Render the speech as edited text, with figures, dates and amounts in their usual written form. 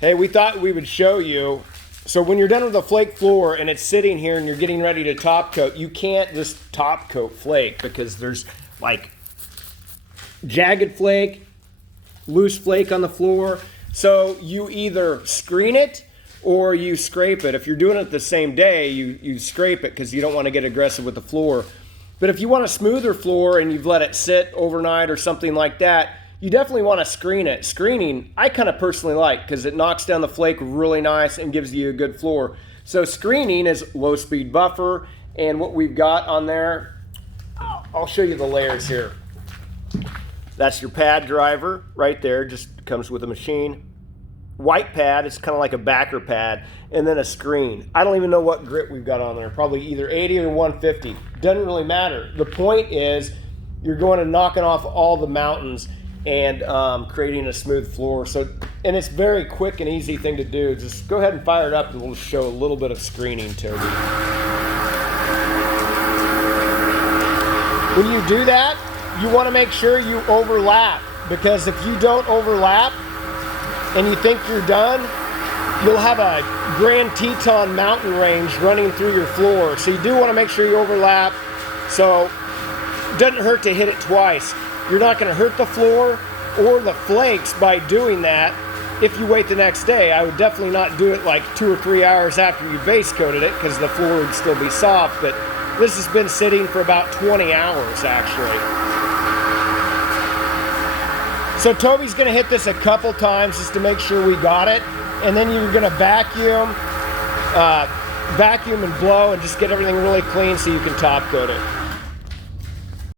Hey, we thought we would show you. So when you're done with the flake floor and it's sitting here and you're getting ready to top coat, you can't just top coat flake because there's like jagged flake, loose flake on the floor. So you either screen it or you scrape it. If you're doing it the same day, you scrape it because you don't want to get aggressive with the floor. But if you want a smoother floor and you've let it sit overnight or something like that, you definitely want to screen it. Screening, I kind of personally like because it knocks down the flake really nice and gives you a good floor. So screening is low speed buffer, and what we've got on there, I'll show you the layers here. That's your pad driver right there, just comes with a machine. White pad, it's kind of like a backer pad, and then a screen. I don't even know what grit we've got on there, probably either 80 or 150. Doesn't really matter. The point is you're going and knocking off all the mountains and creating a smooth floor. So, and it's very quick and easy thing to do. Just go ahead and fire it up and we'll show a little bit of screening, Toby. When you do that, you want to make sure you overlap, because if you don't overlap and you think you're done, you'll have a Grand Teton mountain range running through your floor. So you do want to make sure you overlap. So it doesn't hurt to hit it twice. You're not going to hurt the floor or the flakes by doing that if you wait the next day. I would definitely not do it like 2 or 3 hours after you base coated it, because the floor would still be soft. But this has been sitting for about 20 hours actually. So Toby's going to hit this a couple times just to make sure we got it. And then you're going to vacuum and blow and just get everything really clean so you can top coat it.